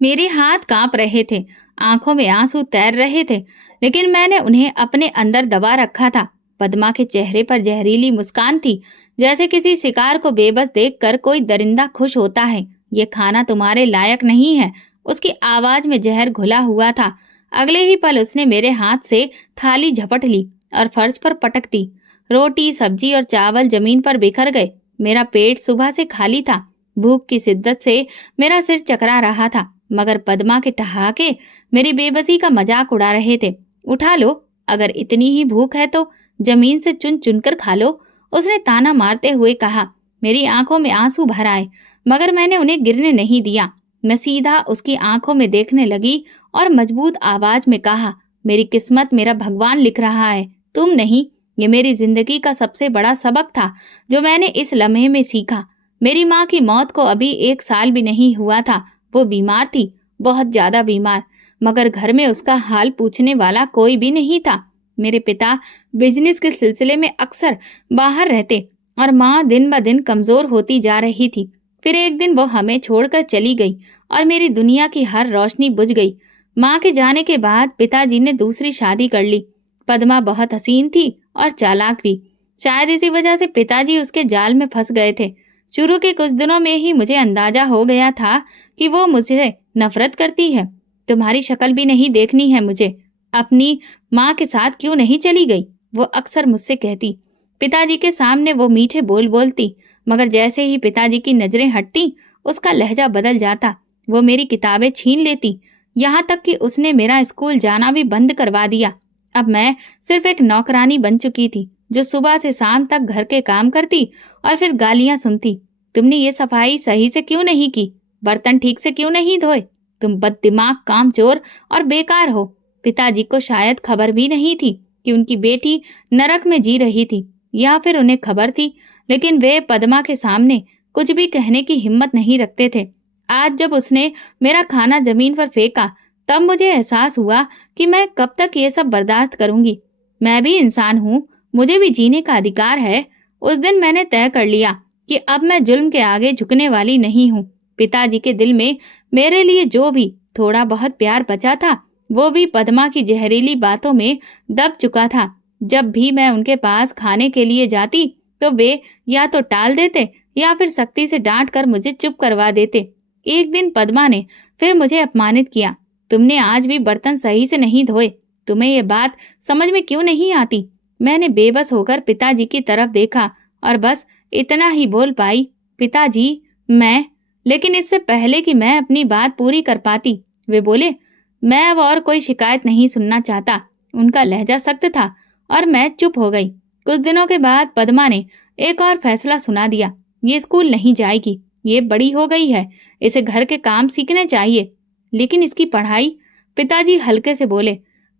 मेरे हाथ कांप रहे थे, आंखों में आंसू तैर रहे थे, लेकिन मैंने उन्हें अपने अंदर दबा रखा था। पद्मा के चेहरे पर जहरीली मुस्कान थी, जैसे किसी शिकार को बेबस देखकर कोई दरिंदा खुश होता है। ये खाना तुम्हारे लायक नहीं है। उसकी आवाज में जहर घुला हुआ था। अगले ही पल उसने मेरे हाथ से थाली झपट ली और फर्श पर पटक दी। रोटी, सब्जी और चावल जमीन पर बिखर गए। मेरा पेट सुबह से खाली था। भूख की शिद्दत से मेरा सिर चकरा रहा था, मगर पद्मा के ठहाके मेरी बेबसी का मजाक उड़ा रहे थे। उठा लो, अगर इतनी ही भूख है तो जमीन से चुन चुनकर खा लो, उसने ताना मारते हुए कहा। मेरी आंखों में आंसू भर आए, मगर मैंने उन्हें गिरने नहीं दिया। मैं सीधा उसकी आंखों में देखने लगी और मजबूत आवाज में कहा, मेरी किस्मत मेरा भगवान लिख रहा है, तुम नहीं। ये मेरी जिंदगी का सबसे बड़ा सबक था जो मैंने इस लम्हे में सीखा। मेरी माँ की मौत को अभी 1 साल भी नहीं हुआ था। वो बीमार थी, बहुत ज्यादा बीमार, मगर घर में उसका हाल पूछने वाला कोई भी नहीं था। मेरे पिता बिजनेस के सिलसिले में अक्सर बाहर रहते और माँ दिन ब दिन कमजोर होती जा रही थी। फिर एक दिन वो हमें छोड़कर चली गई और मेरी दुनिया की हर रोशनी बुझ गई। माँ के जाने के बाद पिताजी ने दूसरी शादी कर ली। पद्मा बहुत हसीन थी और चालाक भी। शायद इसी वजह से पिताजी उसके जाल में फंस गए थे। शुरू के कुछ दिनों में ही मुझे अंदाजा हो गया था कि वो मुझसे नफरत करती है। तुम्हारी शक्ल भी नहीं देखनी है मुझे। अपनी माँ के साथ क्यों नहीं चली गई, वो अक्सर मुझसे कहती। पिताजी के सामने वो मीठे बोल बोलती, मगर जैसे ही पिताजी की नजरें हटती उसका लहजा बदल जाता। वो मेरी किताबें छीन लेती, यहाँ तक कि उसने मेरा स्कूल जाना भी बंद करवा दिया। अब मैं सिर्फ एक नौकरानी बन चुकी थी, जो सुबह से शाम तक घर के काम करती और फिर गालियां सुनती। तुमने ये सफाई सही से क्यों नहीं की? बर्तन ठीक से क्यों नहीं धोए? तुम बददिमाग, कामचोर और बेकार हो। पिताजी को शायद खबर भी नहीं थी कि उनकी बेटी नरक में जी रही थी, या फिर उन्हें खबर थी, लेकिन वे पद्मा के सामने कुछ भी कहने की हिम्मत नहीं रखते थे। आज जब उसने मेरा खाना जमीन पर फेंका, तब मुझे एहसास हुआ कि मैं कब तक ये सब बर्दाश्त करूंगी। मैं भी इंसान हूँ, मुझे भी जीने का अधिकार है। उस दिन मैंने तय कर लिया कि अब मैं जुल्म के आगे झुकने वाली नहीं हूँ। पिताजी के दिल में मेरे लिए जो भी थोड़ा बहुत प्यार बचा था, वो भी पद्मा की जहरीली बातों में दब चुका था। जब भी मैं उनके पास खाने के लिए जाती, तो वे या तो टाल देते या फिर सख्ती से डांट कर मुझे चुप करवा देते। एक दिन पद्मा ने फिर मुझे अपमानित किया। तुमने आज भी बर्तन सही से नहीं धोए, तुम्हें ये बात समझ में क्यों नहीं आती? मैंने बेबस होकर पिताजी की तरफ देखा और बस इतना ही बोल पाई, पिताजी, मैं। लेकिन इससे पहले कि मैं अपनी बात पूरी कर पाती, वे बोले, मैं अब और कोई शिकायत नहीं सुनना चाहता। उनका लहजा सख्त था और मैं चुप हो गई। कुछ दिनों के बाद पद्मा ने एक और फैसला सुना दिया। ये स्कूल नहीं जाएगी, ये बड़ी हो गई है, इसे घर के काम सीखने चाहिए। लेकिन इसकी पढ़ाई? पिताजी हल्के से बोले,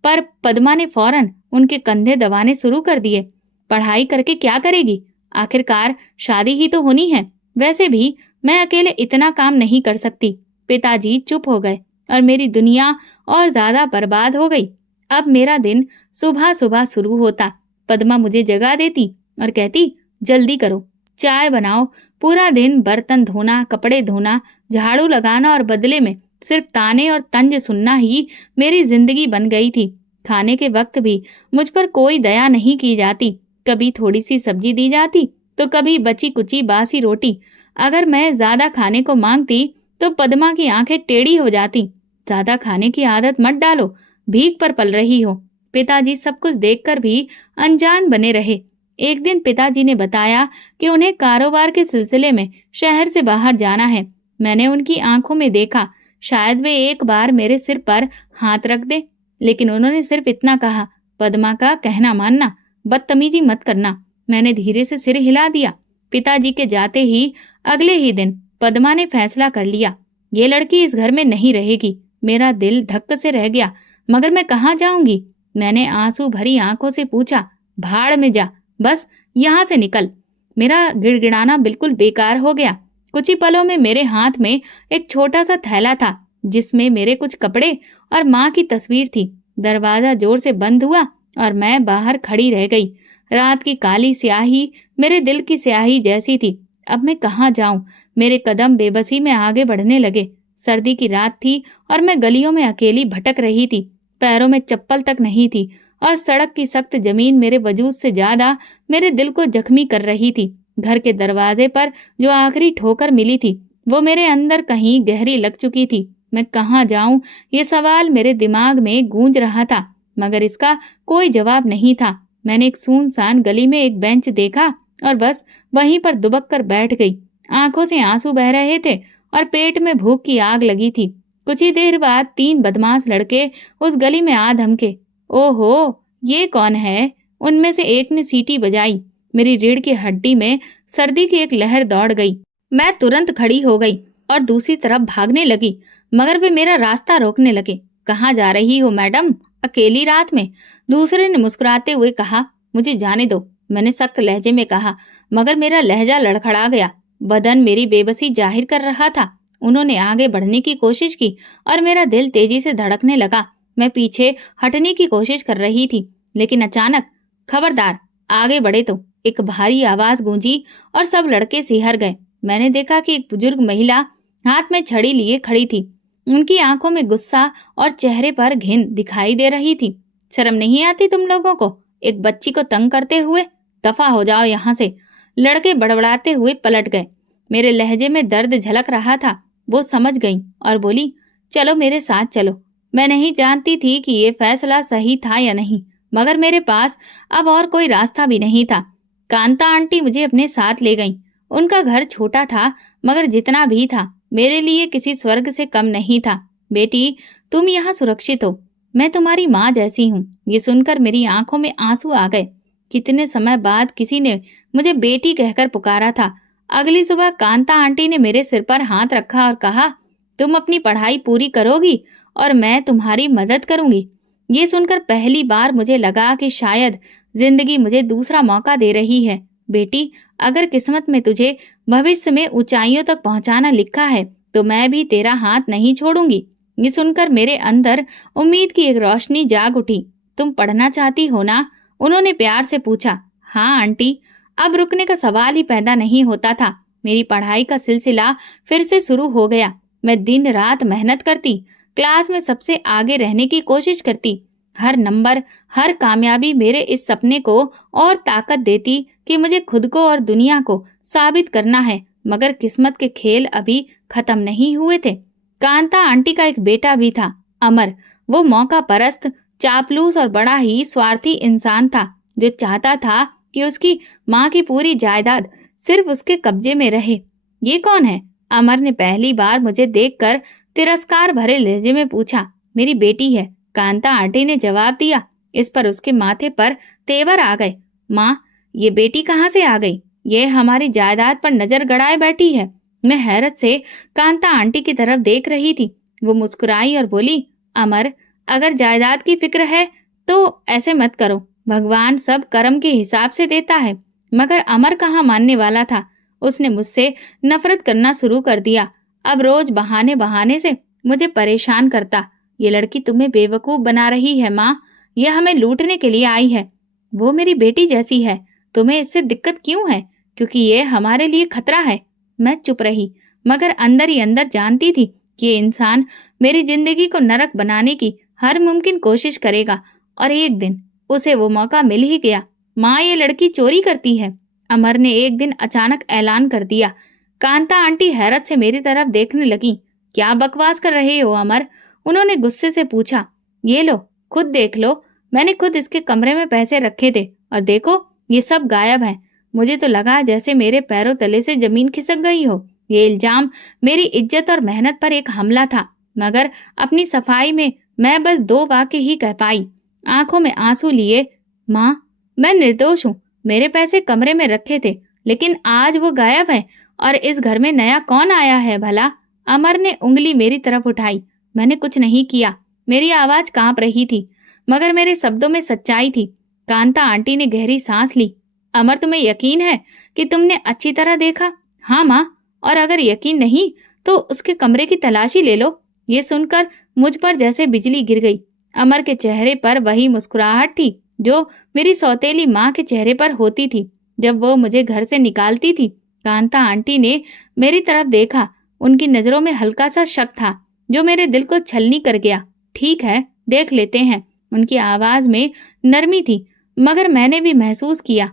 पर पद्मा ने फौरन उनके कंधे दबाने शुरू कर दिए। पढ़ाई करके क्या करेगी? आखिरकार शादी ही तो होनी है। वैसे भी मैं अकेले इतना काम नहीं कर सकती। पिताजी चुप हो गए और मेरी दुनिया और ज्यादा बर्बाद हो गई। अब मेरा दिन सुबह सुबह शुरू होता। पद्मा मुझे जगा देती और कहती, जल्दी करो, चाय बनाओ। पूरा दिन बर्तन धोना, कपड़े धोना, झाड़ू लगाना और बदले में सिर्फ ताने और तंज सुनना ही मेरी जिंदगी बन गई थी। खाने के वक्त भी मुझ पर कोई दया नहीं की जाती। कभी थोड़ी सी सब्जी दी जाती, तो कभी बची कुची बासी रोटी। अगर मैं ज्यादा खाने को मांगती तो पद्मा की आंखें टेढ़ी हो जाती। ज्यादा खाने की आदत मत डालो, भीख पर पल रही हो। पिताजी सब कुछ देखकर भी अनजान बने रहे। एक दिन पिताजी ने बताया कि उन्हें कारोबार के सिलसिले में शहर से बाहर जाना है। मैंने उनकी आंखों में देखा, शायद वे एक बार मेरे सिर पर हाथ रख दे, लेकिन उन्होंने सिर्फ इतना कहा, पद्मा का कहना मानना, बदतमीजी मत करना। मैंने धीरे से सिर हिला दिया। पिताजी के जाते ही अगले ही दिन पद्मा ने फैसला कर लिया, ये लड़की इस घर में नहीं रहेगी। मेरा दिल धक्क से रह गया, मगर मैं कहाँ जाऊंगी? मैंने आंसू भरी आंखों से पूछा, भाड़ में जा, बस यहाँ से निकल। मेरा गिड़गिड़ाना बिल्कुल बेकार हो गया। कुछ ही पलों में मेरे हाथ में एक छोटा सा थैला था, जिसमें मेरे कुछ कपड़े और माँ की तस्वीर थी। दरवाजा जोर से बंद हुआ और मैं बाहर खड़ी रह गई। रात की काली स्याही मेरे दिल की स्याही जैसी थी। अब मैं कहाँ जाऊं? मेरे कदम बेबसी में आगे बढ़ने लगे। सर्दी की रात थी और मैं गलियों में अकेली भटक रही थी। पैरों में चप्पल तक नहीं थी और सड़क की सख्त जमीन मेरे वजूद से ज्यादा मेरे दिल को जख्मी कर रही थी। घर के दरवाजे पर जो आखिरी ठोकर मिली थी वो मेरे अंदर कहीं गहरी लग चुकी थी। मैं कहाँ जाऊं, ये सवाल मेरे दिमाग में गूंज रहा था, मगर इसका कोई जवाब नहीं था। मैंने एक सुनसान गली में एक बेंच देखा और बस वहीं पर दुबक कर बैठ गई। आंखों से आंसू बह रहे थे और पेट में भूख की आग लगी थी। कुछ ही देर बाद 3 बदमाश लड़के उस गली में आ धमके। ओहो, ये कौन है? उनमें से एक ने सीटी बजाई। मेरी रीढ़ की हड्डी में सर्दी की एक लहर दौड़ गई। मैं तुरंत खड़ी हो गई और दूसरी तरफ भागने लगी, मगर वे मेरा रास्ता रोकने लगे। कहाँ जा रही हो मैडम, अकेली रात में? दूसरे ने मुस्कुराते हुए कहा। मुझे जाने दो, मैंने सख्त लहजे में कहा, मगर मेरा लहजा लड़खड़ा गया। बदन मेरी बेबसी जाहिर कर रहा था। उन्होंने आगे बढ़ने की कोशिश की और मेरा दिल तेजी से धड़कने लगा। मैं पीछे हटने की कोशिश कर रही थी, लेकिन अचानक, खबरदार, आगे बढ़े तो, एक भारी आवाज गूंजी और सब लड़के सिहर गए। मैंने देखा कि एक बुजुर्ग महिला हाथ में छड़ी लिए खड़ी थी। उनकी आंखों में गुस्सा और चेहरे पर घिन दिखाई दे रही थी। शर्म नहीं आती तुम लोगों को, एक बच्ची को तंग करते हुए? दफा हो जाओ यहाँ से। लड़के बड़बड़ाते हुए पलट गए। मेरे लहजे में दर्द झलक रहा था। वो समझ गई और बोली, चलो मेरे साथ चलो। मैं नहीं जानती थी कि ये फैसला सही था या नहीं, मगर मेरे पास अब और कोई रास्ता भी नहीं था। कांता आंटी मुझे अपने साथ ले गईं। उनका घर छोटा था, मगर जितना भी था मेरे लिए किसी स्वर्ग से कम नहीं था। बेटी, तुम यहाँ सुरक्षित हो, मैं तुम्हारी माँ जैसी हूँ। ये सुनकर मेरी आंखों में आंसू आ गए। कितने समय बाद किसी ने मुझे बेटी कहकर पुकारा था। अगली सुबह कांता आंटी ने मेरे सिर पर हाथ रखा और कहा, तुम अपनी पढ़ाई पूरी करोगी और मैं तुम्हारी मदद करूंगी। ये सुनकर पहली बार मुझे लगा कि शायद जिंदगी मुझे दूसरा मौका दे रही है। बेटी, अगर किस्मत में तुझे भविष्य में ऊंचाइयों तक पहुंचाना लिखा है तो मैं भी तेरा हाथ नहीं छोड़ूंगी। ये सुनकर मेरे अंदर उम्मीद की एक रोशनी जाग उठी। तुम पढ़ना चाहती हो ना? उन्होंने प्यार से पूछा। हाँ आंटी। अब रुकने का सवाल ही पैदा नहीं होता था। मेरी पढ़ाई का सिलसिला फिर से शुरू हो गया। मैं दिन रात मेहनत करती, क्लास में सबसे आगे रहने की कोशिश करती। हर नंबर, हर कामयाबी मेरे इस सपने को और ताकत देती कि मुझे खुद को और दुनिया को साबित करना है। मगर किस्मत के खेल अभी खत्म नहीं हुए थे। कांता आंटी का एक बेटा भी था, अमर। वो मौका परस्त, चापलूस और बड़ा ही स्वार्थी इंसान था, जो चाहता था कि उसकी माँ की पूरी जायदाद सिर्फ उसके कब्जे में रहे। ये कौन है? अमर ने पहली बार मुझे देखकर तिरस्कार भरे लहजे में पूछा। मेरी बेटी है, कांता आंटी ने जवाब दिया। इस पर उसके माथे पर तेवर आ गए। माँ, ये बेटी कहाँ से आ गई? ये हमारी जायदाद पर नजर गड़ाए बैठी है। मैं हैरत से कांता आंटी की तरफ देख रही थी। वो मुस्कुराई और बोली, अमर, अगर जायदाद की फिक्र है तो ऐसे मत करो। भगवान सब कर्म के हिसाब से देता है। मगर अमर कहाँ मानने वाला था। उसने मुझसे नफरत करना शुरू कर दिया। अब रोज बहाने बहाने से मुझे परेशान करता। ये लड़की तुम्हें बेवकूफ बना रही है माँ, यह हमें लूटने के लिए आई है। वो मेरी बेटी जैसी है, तुम्हें इससे दिक्कत क्यों है? क्योंकि ये हमारे लिए खतरा है। मैं चुप रही, मगर अंदर ही अंदर जानती थी कि ये इंसान मेरी जिंदगी को नरक बनाने की हर मुमकिन कोशिश करेगा और एक दिन उसे वो मौका मिल ही गया। माँ, ये लड़की चोरी करती है, अमर ने एक दिन अचानक ऐलान कर दिया। कांता आंटी हैरत से मेरी तरफ देखने लगी। क्या बकवास कर रहे हो अमर? उन्होंने गुस्से से पूछा। ये लो, खुद देख लो। मैंने खुद इसके कमरे में पैसे रखे थे और देखो, ये सब गायब है। मुझे तो लगा जैसे मेरे पैरों तले से जमीन खिसक गई हो। ये इल्जाम मेरी इज्जत और मेहनत पर एक हमला था, मगर अपनी सफाई में मैं बस 2 वाक्य ही कह पाई, आंखों में आंसू लिए। माँ, मैं निर्दोष हूँ। मेरे पैसे कमरे में रखे थे, लेकिन आज वो गायब है। और इस घर में नया कौन आया है भला? अमर ने उंगली मेरी तरफ उठाई। मैंने कुछ नहीं किया। मेरी आवाज कांप रही थी, मगर मेरे शब्दों में सच्चाई थी। कांता आंटी ने गहरी सांस ली। अमर, तुम्हें यकीन है कि तुमने अच्छी तरह देखा? हाँ माँ, और अगर यकीन नहीं तो उसके कमरे की तलाशी ले लो। ये सुनकर मुझ पर जैसे बिजली गिर गई। अमर के चेहरे पर वही मुस्कुराहट थी जो मेरी सौतेली माँ के चेहरे पर होती थी जब वो मुझे घर से निकालती थी। कांता आंटी ने मेरी तरफ देखा उनकी नजरों में हल्का सा शक था जो मेरे दिल को छलनी कर गया। ठीक है, देख लेते हैं। उनकी आवाज में नरमी थी, मगर मैंने भी महसूस किया।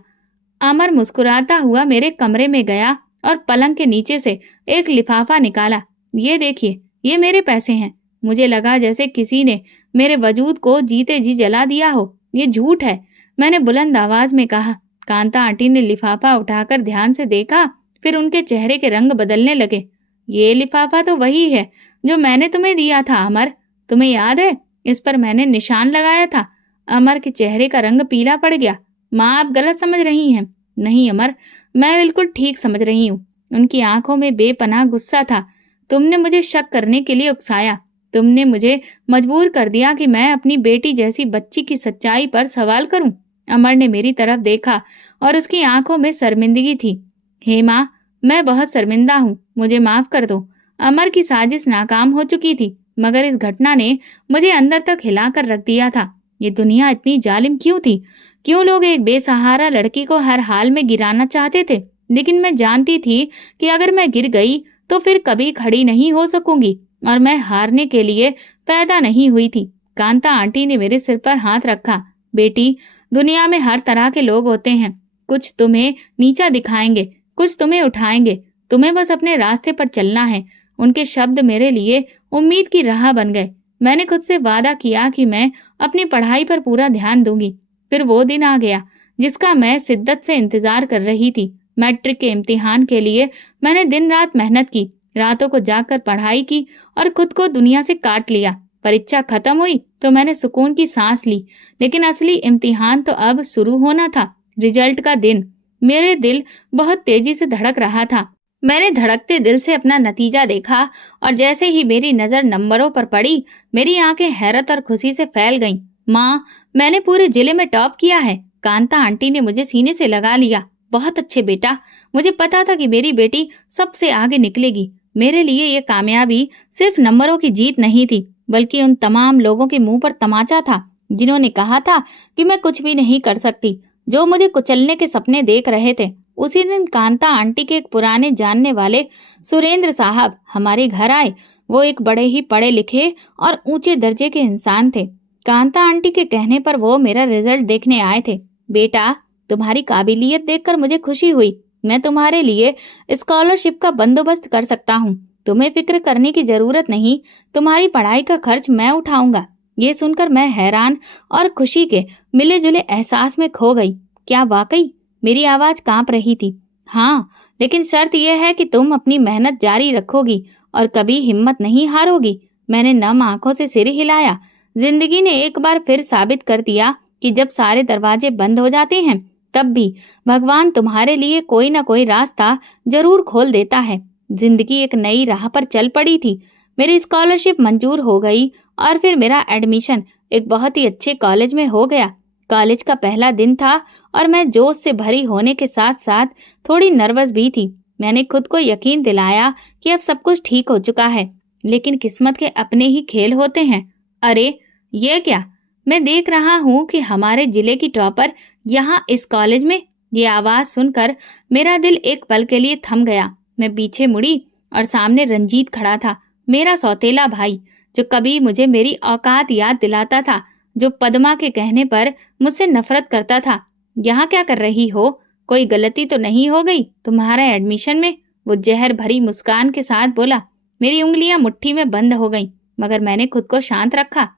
अमर मुस्कुराता हुआ मेरे कमरे में गया और पलंग के नीचे से एक लिफाफा निकाला। ये देखिए, ये मेरे पैसे हैं। मुझे लगा जैसे किसी ने मेरे वजूद को जीते जी जला दिया हो। ये झूठ है, मैंने बुलंद आवाज में कहा। कांता आंटी ने लिफाफा उठाकर ध्यान से देखा, फिर उनके चेहरे के रंग बदलने लगे। ये लिफाफा तो वही है जो मैंने तुम्हें दिया था अमर, तुम्हें याद है? इस पर मैंने निशान लगाया था। अमर के चेहरे का रंग पीला पड़ गया। माँ, आप गलत समझ रही हैं। नहीं अमर, मैं बिल्कुल ठीक समझ रही हूँ। उनकी आंखों में बेपनाह गुस्सा था। तुमने मुझे शक करने के लिए उकसाया। तुमने मुझे मजबूर कर दिया कि मैं अपनी बेटी जैसी बच्ची की सच्चाई पर सवाल करूं। अमर ने मेरी तरफ देखा और उसकी आंखों में शर्मिंदगी थी। हेमा, मैं बहुत शर्मिंदा हूँ, मुझे माफ कर दो। अमर की साजिश नाकाम हो चुकी थी, मगर इस घटना ने मुझे अंदर तक हिलाकर रख दिया था। ये दुनिया इतनी जालिम क्यों थी? क्यों लोग एक बेसहारा लड़की को हर हाल में गिराना चाहते थे? लेकिन मैं जानती थी कि अगर मैं गिर गई तो फिर कभी खड़ी नहीं हो सकूंगी, और मैं हारने के लिए पैदा नहीं हुई थी। कांता आंटी ने मेरे सिर पर हाथ रखा। बेटी, दुनिया में हर तरह के लोग होते हैं। कुछ तुम्हें नीचा दिखाएंगे, कुछ तुम्हें उठाएंगे। तुम्हें बस अपने रास्ते पर चलना है। उनके शब्द मेरे लिए उम्मीद की राह बन गए। मैंने खुद से वादा किया कि मैं अपनी पढ़ाई पर पूरा ध्यान दूंगी। फिर वो दिन आ गया जिसका मैं शिद्दत से इंतजार कर रही थी। मैट्रिक के इम्तिहान के लिए मैंने दिन रात मेहनत की, रातों को जाकर पढ़ाई की और खुद को दुनिया से काट लिया। परीक्षा खत्म हुई तो मैंने सुकून की सांस ली, लेकिन असली इम्तिहान तो अब शुरू होना था। रिजल्ट का दिन। मेरे दिल बहुत तेजी से धड़क रहा था। मैंने धड़कते दिल से अपना नतीजा देखा और जैसे ही मेरी नजर नंबरों पर पड़ी, मेरी आंखें हैरत और खुशी से फैल गईं। माँ, मैंने पूरे जिले में टॉप किया है। कांता आंटी ने मुझे सीने से लगा लिया। बहुत अच्छे बेटा, मुझे पता था कि मेरी बेटी सबसे आगे निकलेगी। मेरे लिए ये कामयाबी सिर्फ नंबरों की जीत नहीं थी, बल्कि उन तमाम लोगों के मुंह पर तमाचा था जिन्होंने कहा था कि मैं कुछ भी नहीं कर सकती, जो मुझे कुचलने के सपने देख रहे थे। उसी दिन कांता आंटी के एक पुराने जानने वाले सुरेंद्र साहब हमारे घर आए। वो एक बड़े ही पढ़े लिखे और ऊंचे दर्जे के इंसान थे। कांता आंटी के कहने पर वो मेरा रिजल्ट देखने आए थे। बेटा, तुम्हारी काबिलियत देखकर मुझे खुशी हुई। मैं तुम्हारे लिए स्कॉलरशिप का बंदोबस्त कर सकता हूँ। तुम्हें फिक्र करने की जरूरत नहीं, तुम्हारी पढ़ाई का खर्च मैं उठाऊंगा। ये सुनकर मैं हैरान और खुशी के मिले जुले एहसास में खो गई। क्या वाकई? मेरी आवाज कांप रही थी। हाँ, लेकिन शर्त यह है कि तुम अपनी मेहनत जारी रखोगी और कभी हिम्मत नहीं हारोगी। मैंने नम आंखों से सिर हिलाया। जिंदगी ने एक बार फिर साबित कर दिया कि जब सारे दरवाजे बंद हो जाते हैं, तब भी भगवान तुम्हारे लिए कोई ना कोई रास्ता जरूर खोल देता है। जिंदगी एक नई राह पर चल पड़ी थी। मेरी स्कॉलरशिप मंजूर हो गई और फिर मेरा एडमिशन एक बहुत ही अच्छे कॉलेज में हो गया। कॉलेज का पहला दिन था और मैं जोश से भरी होने के साथ साथ थोड़ी नर्वस भी थी। मैंने खुद को यकीन दिलाया कि अब सब कुछ ठीक हो चुका है, लेकिन किस्मत के अपने ही खेल होते हैं। अरे, ये क्या? मैं देख रहा हूँ कि हमारे जिले की टॉपर यहाँ इस कॉलेज में। ये आवाज सुनकर मेरा दिल एक पल के लिए थम गया। मैं पीछे मुड़ी और सामने रंजीत खड़ा था, मेरा सौतेला भाई, जो कभी मुझे मेरी औकात याद दिलाता था, जो पद्मा के कहने पर मुझसे नफरत करता था। यहाँ क्या कर रही हो? कोई गलती तो नहीं हो गई तुम्हारे एडमिशन में? वो जहर भरी मुस्कान के साथ बोला। मेरी उंगलियां मुट्ठी में बंद हो गईं, मगर मैंने खुद को शांत रखा।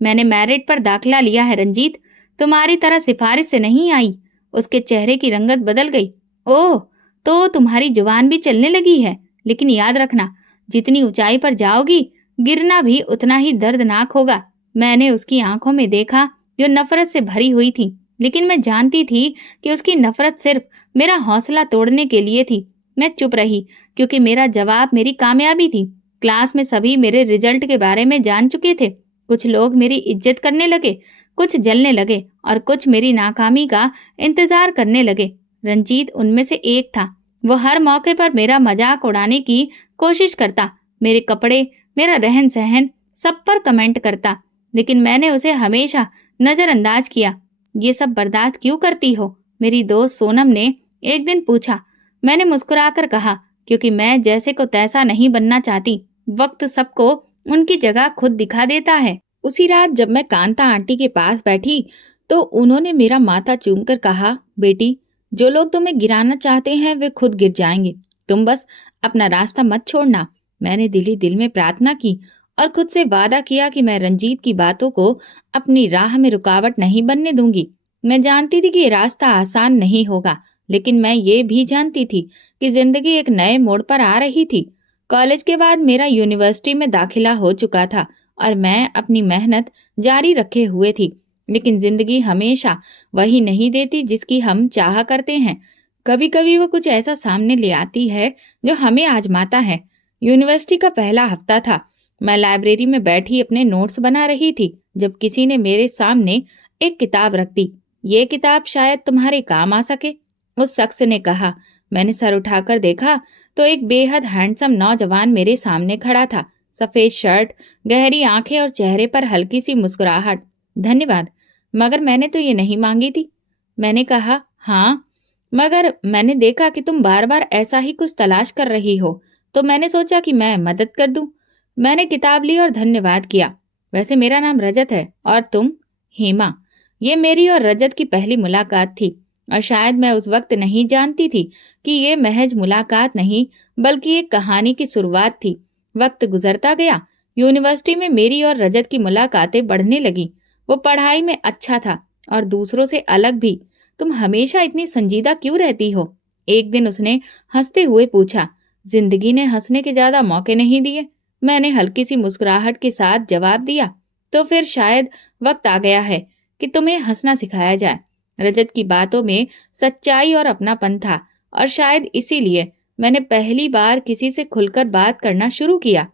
मैंने मेरिट पर दाखिला लिया है रंजीत, तुम्हारी तरह सिफारिश से नहीं आई। उसके चेहरे की रंगत बदल गई। ओह, तो तुम्हारी जुबान भी चलने लगी है। लेकिन याद रखना, जितनी ऊंचाई पर जाओगी, गिरना भी उतना ही दर्दनाक होगा। मैंने उसकी आंखों में देखा जो नफरत से भरी हुई थी, लेकिन मैं जानती थी कि उसकी नफरत सिर्फ मेरा हौसला तोड़ने के लिए थी। मैं चुप रही क्योंकि मेरा जवाब मेरी कामयाबी थी। क्लास में सभी मेरे रिजल्ट के बारे में जान चुके थे। कुछ लोग मेरी इज्जत करने लगे, कुछ जलने लगे और कुछ मेरी नाकामी का इंतजार करने लगे। रंजीत उनमें से एक था। वो हर मौके पर मेरा मजाक उड़ाने की कोशिश करता, मेरे कपड़े, मेरा रहन सहन, सब पर कमेंट करता, लेकिन मैंने उसे हमेशा नजरअंदाज किया। ये सब बर्दाश्त क्यों करती हो? मेरी दोस्त सोनम ने एक दिन पूछा। मैंने मुस्कुराकर कहा क्योंकि मैं जैसे को तैसा नहीं बनना चाहती। वक्त सबको उनकी जगह खुद दिखा देता है। उसी रात जब मैं कांता आंटी के पास बैठी तो उन्होंने मेरा माथा चूमकर कहा, बेटी, जो लोग तुम्हें गिराना चाहते हैं वे खुद गिर जाएंगे। तुम बस अपना रास्ता मत छोड़ना। मैंने दिल ही दिल में प्रार्थना की और खुद से वादा किया कि मैं रंजीत की बातों को अपनी राह में रुकावट नहीं बनने दूंगी। मैं जानती थी कि ये रास्ता आसान नहीं होगा, लेकिन मैं ये भी जानती थी कि जिंदगी एक नए मोड़ पर आ रही थी। कॉलेज के बाद मेरा यूनिवर्सिटी में दाखिला हो चुका था और मैं अपनी मेहनत जारी रखे हुए थी, लेकिन जिंदगी हमेशा वही नहीं देती जिसकी हम चाहा करते हैं। कभी कभी वो कुछ ऐसा सामने ले आती है जो हमें आजमाता है। यूनिवर्सिटी का पहला हफ्ता था। मैं लाइब्रेरी में बैठी अपने नोट्स बना रही थी जब किसी ने मेरे सामने एक किताब रख दी। ये किताब शायद तुम्हारे काम आ सके, उस शख्स ने कहा। मैंने सर उठाकर देखा तो एक बेहद हैंडसम नौजवान मेरे सामने खड़ा था। सफेद शर्ट, गहरी आंखें और चेहरे पर हल्की सी मुस्कुराहट। धन्यवाद, मगर मैंने तो ये नहीं मांगी थी। मैंने कहा, हाँ, मगर मैंने देखा कि तुम बार बार ऐसा ही कुछ तलाश कर रही हो, तो मैंने सोचा कि मैं मदद कर दूं। मैंने किताब ली और धन्यवाद किया। वैसे मेरा नाम रजत है और तुम? हेमा। ये मेरी और रजत की पहली मुलाकात थी और शायद मैं उस वक्त नहीं जानती थी कि ये महज मुलाकात नहीं बल्कि एक कहानी की शुरुआत थी। वक्त गुजरता गया। यूनिवर्सिटी में मेरी और रजत की मुलाकातें बढ़ने लगी। वो पढ़ाई में अच्छा था और दूसरों से अलग भी। तुम हमेशा इतनी संजीदा क्यों रहती हो? एक दिन उसने हंसते हुए पूछा। जिंदगी ने हंसने के ज्यादा मौके नहीं दिए, मैंने हल्की सी मुस्कुराहट के साथ जवाब दिया। तो फिर शायद वक्त आ गया है कि तुम्हें हंसना सिखाया जाए। रजत की बातों में सच्चाई और अपनापन था और शायद इसीलिए मैंने पहली बार किसी से खुलकर बात करना शुरू किया।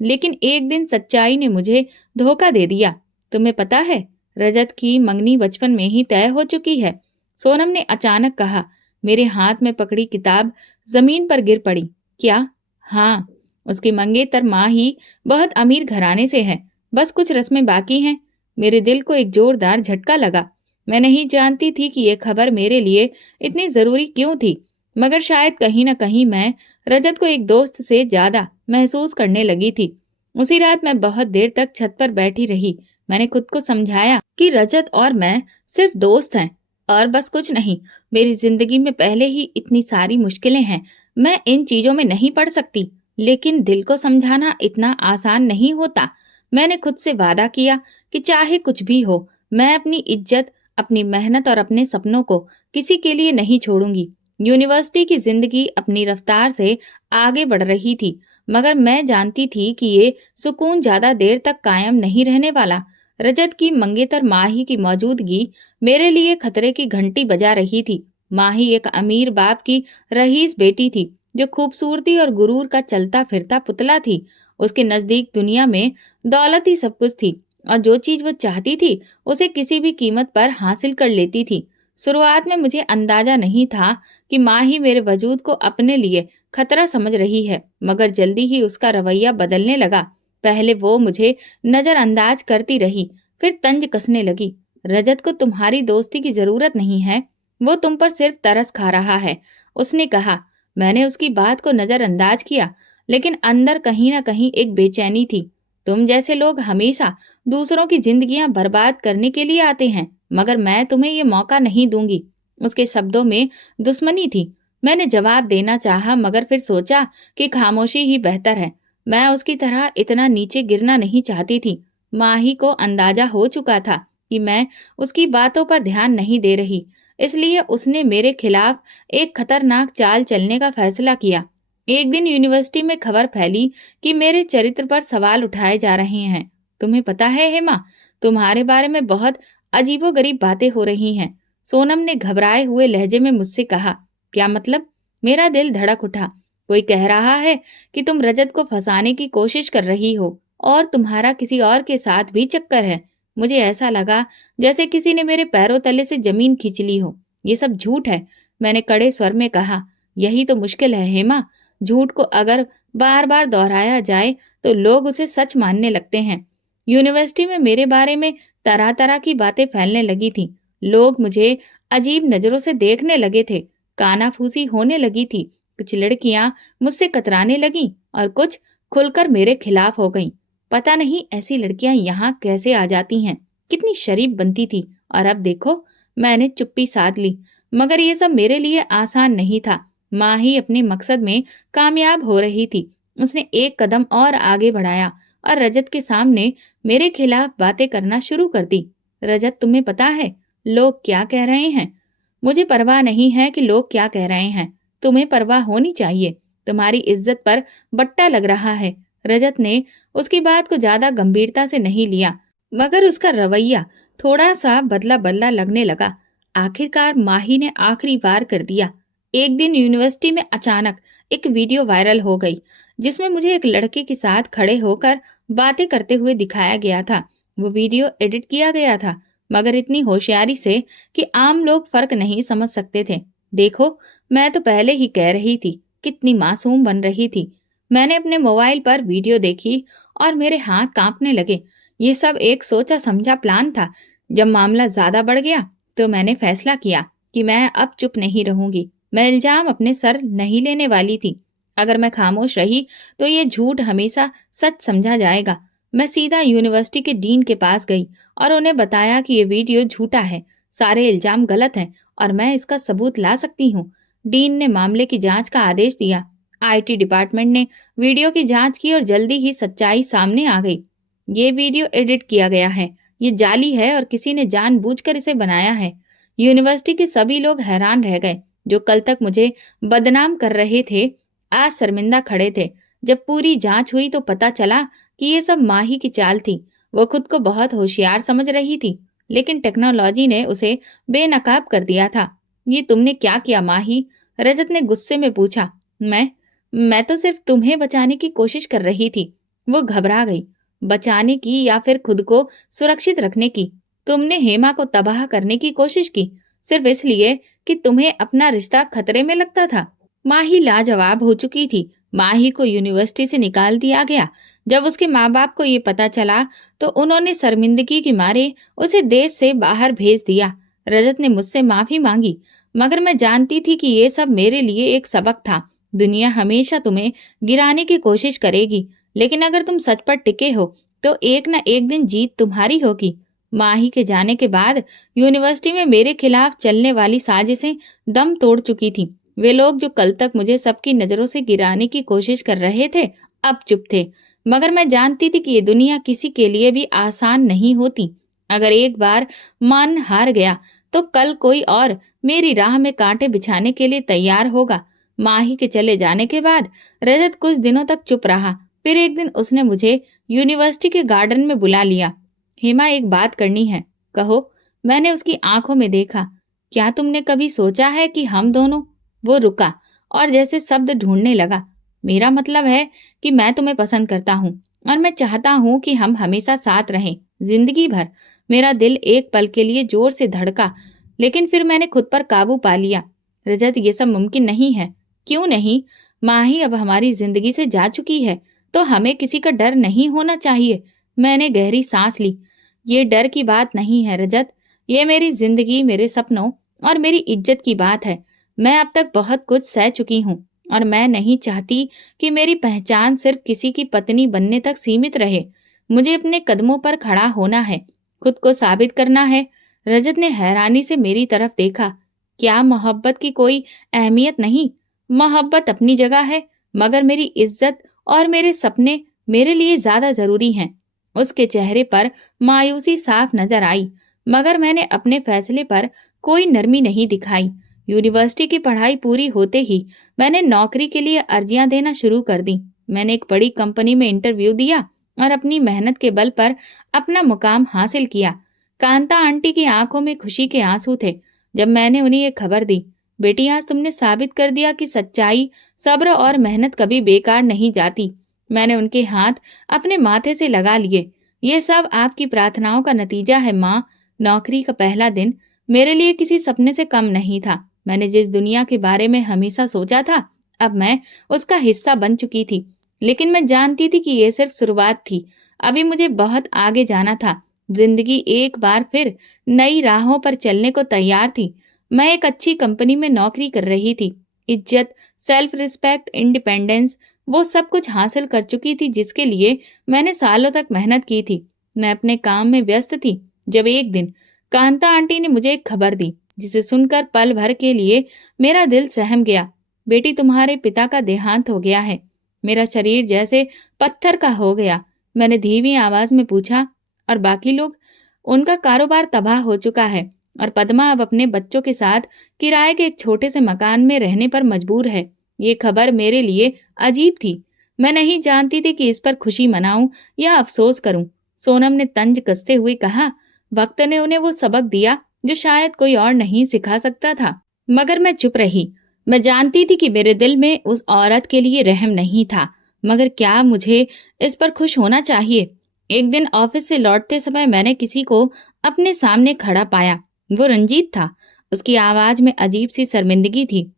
लेकिन एक दिन सच्चाई ने मुझे धोखा दे दिया। तुम्हें पता है, रजत की मंगनी बचपन में ही तय हो चुकी है, सोनम ने अचानक कहा। मेरे हाथ में पकड़ी किताब जमीन पर गिर पड़ी। क्या? हाँ, उसकी मंगेतर माँ ही बहुत अमीर घराने से है, बस कुछ रस्में बाकी हैं। मेरे दिल को एक जोरदार झटका लगा। मैं नहीं जानती थी कि यह खबर मेरे लिए इतनी जरूरी क्यों थी, मगर शायद कहीं न कहीं मैं रजत को एक दोस्त से ज्यादा महसूस करने लगी थी। उसी रात मैं बहुत देर तक छत पर बैठी रही। मैंने खुद को समझाया कि रजत और मैं सिर्फ दोस्त हैं और बस कुछ नहीं। मेरी जिंदगी में पहले ही इतनी सारी मुश्किलें हैं, मैं इन चीजों में नहीं पड़ सकती। लेकिन दिल को समझाना इतना आसान नहीं होता। मैंने खुद से वादा किया कि चाहे कुछ भी हो, मैं अपनी इज्जत, अपनी मेहनत और अपने सपनों को किसी के लिए नहीं छोड़ूंगी। यूनिवर्सिटी की जिंदगी अपनी रफ्तार से आगे बढ़ रही थी, मगर मैं जानती थी कि ये सुकून ज्यादा देर तक कायम नहीं रहने वाला। रजत की मंगेतर माही की मौजूदगी मेरे लिए खतरे की घंटी बजा रही थी। माही एक अमीर बाप की रईस बेटी थी जो खूबसूरती और गुरूर का चलता फिरता पुतला थी। उसके नजदीक दुनिया में दौलत ही सब कुछ थी और जो चीज वो चाहती थी उसे किसी भी कीमत पर हासिल कर लेती थी। शुरुआत में मुझे अंदाजा नहीं था कि माँ ही मेरे वजूद को अपने लिए खतरा समझ रही है, मगर जल्दी ही उसका रवैया बदलने लगा। पहले वो मुझे नजरअंदाज करती रही, फिर तंज कसने लगी। रजत को तुम्हारी दोस्ती की जरूरत नहीं है, वो तुम पर सिर्फ तरस खा रहा है, उसने कहा। मैंने उसकी बात को नजरअंदाज किया, लेकिन अंदर कहीं ना कहीं एक बेचैनी थी। तुम जैसे लोग हमेशा दूसरों की जिंदगियां बर्बाद करने के लिए आते हैं, मगर मैं तुम्हें ये मौका नहीं दूंगी। उसके शब्दों में दुश्मनी थी। मैंने जवाब देना चाहा, मगर फिर सोचा कि खामोशी ही बेहतर है। मैं उसकी तरह इतना नीचे गिरना नहीं चाहती थी। माही को अंदाजा हो चुका था कि मैं उसकी बातों पर ध्यान नहीं दे रही, इसलिए उसने मेरे खिलाफ एक खतरनाक चाल चलने का फैसला किया। एक दिन यूनिवर्सिटी में खबर फैली कि मेरे चरित्र पर सवाल उठाए जा रहे हैं। तुम्हें पता है हेमा, तुम्हारे बारे में बहुत अजीबोगरीब बातें हो रही हैं, सोनम ने घबराए हुए लहजे में मुझसे कहा। क्या मतलब? मेरा दिल धड़क उठा। कोई कह रहा है कि तुम रजत को फंसाने की कोशिश कर रही हो और तुम्हारा किसी और के साथ भी चक्कर है। मुझे ऐसा लगा जैसे किसी ने मेरे पैरों तले से जमीन खींच ली हो। ये सब झूठ है, मैंने कड़े स्वर में कहा। यही तो मुश्किल है हेमा, झूठ को अगर बार बार दोहराया जाए तो लोग उसे सच मानने लगते हैं। यूनिवर्सिटी में मेरे बारे में तरह तरह की बातें फैलने लगी थी। लोग मुझे अजीब नजरों से देखने लगे थे, कानाफूसी होने लगी थी कुछ लड़कियां मुझसे कतराने लगीं और कुछ खुलकर मेरे खिलाफ हो गईं। पता नहीं ऐसी लड़कियां यहाँ कैसे आ जाती हैं। कितनी शरीफ बनती थी, और अब देखो, मैंने चुप्पी साध ली। मगर ये सब मेरे लिए आसान नहीं था। माँ ही अपने मकसद में कामयाब हो रही थी। उसने एक कदम और आगे बढ़ाया और रजत के सामने मेरे खिलाफ बातें करना शुरू कर दी। रजत, तुम्हें पता है लोग क्या कह रहे हैं? मुझे परवाह नहीं है कि लोग क्या कह रहे हैं। तुम्हें परवाह होनी चाहिए। तुम्हारी इज्जत पर बट्टा लग रहा है। रजत ने उसकी बात को ज्यादा गंभीरता से नहीं लिया, मगर उसका रवैया थोड़ा सा बदला बदला लगने लगा। आखिरकार माही ने आखिरी वार कर दिया। एक दिन यूनिवर्सिटी में अचानक एक वीडियो वायरल हो गई, जिसमें मुझे एक लड़के के साथ खड़े होकर बातें करते हुए दिखाया गया था। वो वीडियो एडिट किया गया था, मगर इतनी होशियारी से कि आम लोग फर्क नहीं समझ सकते थे। देखो, मैं तो पहले ही कह रही थी, कितनी मासूम बन रही थी। मैंने अपने मोबाइल पर वीडियो देखी और मेरे हाथ कांपने लगे। ये सब एक सोचा समझा प्लान था। जब मामला ज्यादा बढ़ गया तो मैंने फैसला किया कि मैं अब चुप नहीं रहूंगी। मैं इल्जाम अपने सर नहीं लेने वाली थी। अगर मैं खामोश रही तो ये झूठ हमेशा सच समझा जाएगा। मैं सीधा यूनिवर्सिटी के डीन के पास गई और उन्हें बताया कि ये वीडियो झूठा है, सारे इल्जाम गलत हैं और मैं इसका सबूत ला सकती हूँ। डीन ने मामले की जांच का आदेश दिया। आईटी डिपार्टमेंट ने वीडियो की जांच की और जल्दी ही सच्चाई सामने आ गई। ये वीडियो एडिट किया गया है, ये जाली है और किसी ने जानबूझकर इसे बनाया है। यूनिवर्सिटी के सभी लोग हैरान रह गए। जो कल तक मुझे बदनाम कर रहे थे, आज शर्मिंदा खड़े थे। जब पूरी जांच हुई तो पता चला कि ये सब माही की चाल थी। वो खुद को बहुत होशियार समझ रही थी, लेकिन टेक्नोलॉजी ने उसे बेनकाब कर दिया था। ये तुमने क्या किया माही? रजत ने गुस्से में पूछा। मैं तो सिर्फ तुम्हें बचाने की कोशिश कर रही थी। वो घबरा गई। बचाने की या फिर खुद को सुरक्षित रखने की? तुमने हेमा को तबाह करने की कोशिश की, सिर्फ इसलिए कि तुम्हें अपना रिश्ता खतरे में लगता था। माही लाजवाब हो चुकी थी। माही को यूनिवर्सिटी से निकाल दिया गया। जब उसके माँ बाप को ये पता चला तो उन्होंने शर्मिंदगी के मारे उसे देश से बाहर भेज दिया। रजत ने मुझसे माफी मांगी, मगर मैं जानती थी कि ये सब मेरे लिए एक सबक था। दुनिया हमेशा तुम्हें गिराने की कोशिश करेगी, लेकिन अगर तुम सच पर टिके हो तो एक न एक दिन जीत तुम्हारी होगी। माही के जाने के बाद यूनिवर्सिटी में मेरे खिलाफ चलने वाली साजिशें दम तोड़ चुकी थी। वे लोग जो कल तक मुझे सबकी नजरों से गिराने की कोशिश कर रहे थे, अब चुप थे। मगर मैं जानती थी कि ये दुनिया किसी के लिए भी आसान नहीं होती। अगर एक बार मन हार गया तो कल कोई और मेरी राह में कांटे बिछाने के लिए तैयार होगा। माही के चले जाने के बाद रजत कुछ दिनों तक चुप रहा। फिर एक दिन उसने मुझे यूनिवर्सिटी के गार्डन में बुला लिया। हेमा, एक बात करनी है। कहो। मैंने उसकी आंखों में देखा। क्या तुमने कभी सोचा है कि हम दोनों? वो रुका और जैसे शब्द ढूंढने लगा। मेरा मतलब है कि मैं तुम्हें पसंद करता हूँ और मैं चाहता हूँ कि हम हमेशा साथ रहें, जिंदगी भर। मेरा दिल एक पल के लिए जोर से धड़का, लेकिन फिर मैंने खुद पर काबू पा लिया। रजत, ये सब मुमकिन नहीं है। क्यों नहीं? माही अब हमारी जिंदगी से जा चुकी है, तो हमें किसी का डर नहीं होना चाहिए। मैंने गहरी सांस ली। ये डर की बात नहीं है रजत, ये मेरी जिंदगी, मेरे सपनों और मेरी इज्जत की बात है। मैं अब तक बहुत कुछ सह चुकी हूँ और मैं नहीं चाहती कि मेरी पहचान सिर्फ किसी की पत्नी बनने तक सीमित रहे। मुझे अपने कदमों पर खड़ा होना है, खुद को साबित करना है। रजत ने हैरानी से मेरी तरफ देखा। क्या मोहब्बत की कोई अहमियत नहीं? मोहब्बत अपनी जगह है, मगर मेरी इज्जत और मेरे सपने मेरे लिए ज्यादा जरूरी हैं। उसके चेहरे पर मायूसी साफ नजर आई, मगर मैंने अपने फैसले पर कोई नरमी नहीं दिखाई। यूनिवर्सिटी की पढ़ाई पूरी होते ही मैंने नौकरी के लिए अर्जियां देना शुरू कर दी। मैंने एक बड़ी कंपनी में इंटरव्यू दिया और अपनी मेहनत के बल पर अपना मुकाम हासिल किया। कांता आंटी की आंखों में खुशी के आंसू थे जब मैंने उन्हें ये खबर दी। बेटी, आज तुमने साबित कर दिया कि सच्चाई, सब्र और मेहनत कभी बेकार नहीं जाती। मैंने उनके हाथ अपने माथे से लगा लिए। ये सब आपकी प्रार्थनाओं का नतीजा है माँ। नौकरी का पहला दिन मेरे लिए किसी सपने से कम नहीं था। मैंने जिस दुनिया के बारे में हमेशा सोचा था, अब मैं उसका हिस्सा बन चुकी थी। लेकिन मैं जानती थी कि ये सिर्फ शुरुआत थी। अभी मुझे बहुत आगे जाना था। जिंदगी एक बार फिर नई राहों पर चलने को तैयार थी। मैं एक अच्छी कंपनी में नौकरी कर रही थी। इज्जत, सेल्फ रिस्पेक्ट, इंडिपेंडेंस, वो सब कुछ हासिल कर चुकी थी जिसके लिए मैंने सालों तक मेहनत की थी। मैं अपने काम में व्यस्त थी जब एक दिन कांता आंटी ने मुझे एक खबर दी जिसे सुनकर पल भर के लिए मेरा दिल सहम गया। बेटी, तुम्हारे पिता का देहांत हो गया है। मेरा शरीर जैसे पत्थर का हो गया। मैंने धीमी आवाज में पूछा, और बाकी लोग? उनका कारोबार तबाह हो चुका है और पद्मा अब अपने बच्चों के साथ किराए के एक छोटे से मकान में रहने पर मजबूर है। ये खबर मेरे लिए अजीब थी। मैं नहीं जानती थी कि इस पर खुशी मनाऊं या अफसोस करूं। सोनम ने तंज कसते हुए कहा, वक्त ने उन्हें वो सबक दिया जो शायद कोई और नहीं सिखा सकता था। मगर मैं चुप रही। मैं जानती थी कि मेरे दिल में उस औरत के लिए रहम नहीं था, मगर क्या मुझे इस पर खुश होना चाहिए? एक दिन ऑफिस से लौटते समय मैंने किसी को अपने सामने खड़ा पाया। वो रंजीत था। उसकी आवाज में अजीब सी शर्मिंदगी थी।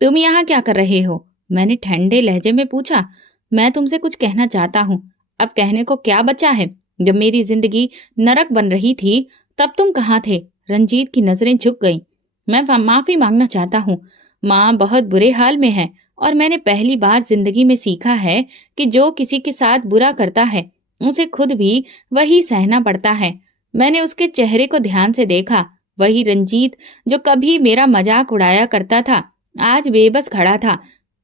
तुम यहाँ क्या कर रहे हो? मैंने ठंडे लहजे में पूछा। मैं तुमसे कुछ कहना चाहता हूँ। अब कहने को क्या बचा है? जब मेरी जिंदगी नरक बन रही थी तब तुम कहाँ थे? रंजीत की नजरें झुक गईं। मैं माफी मांगना चाहता हूँ। माँ बहुत बुरे हाल में है और मैंने पहली बार जिंदगी में सीखा है कि जो किसी के साथ बुरा करता है उसे खुद भी वही सहना पड़ता है। मैंने उसके चेहरे को ध्यान से देखा। वही रंजीत जो कभी मेरा मजाक उड़ाया करता था आज बेबस खड़ा था।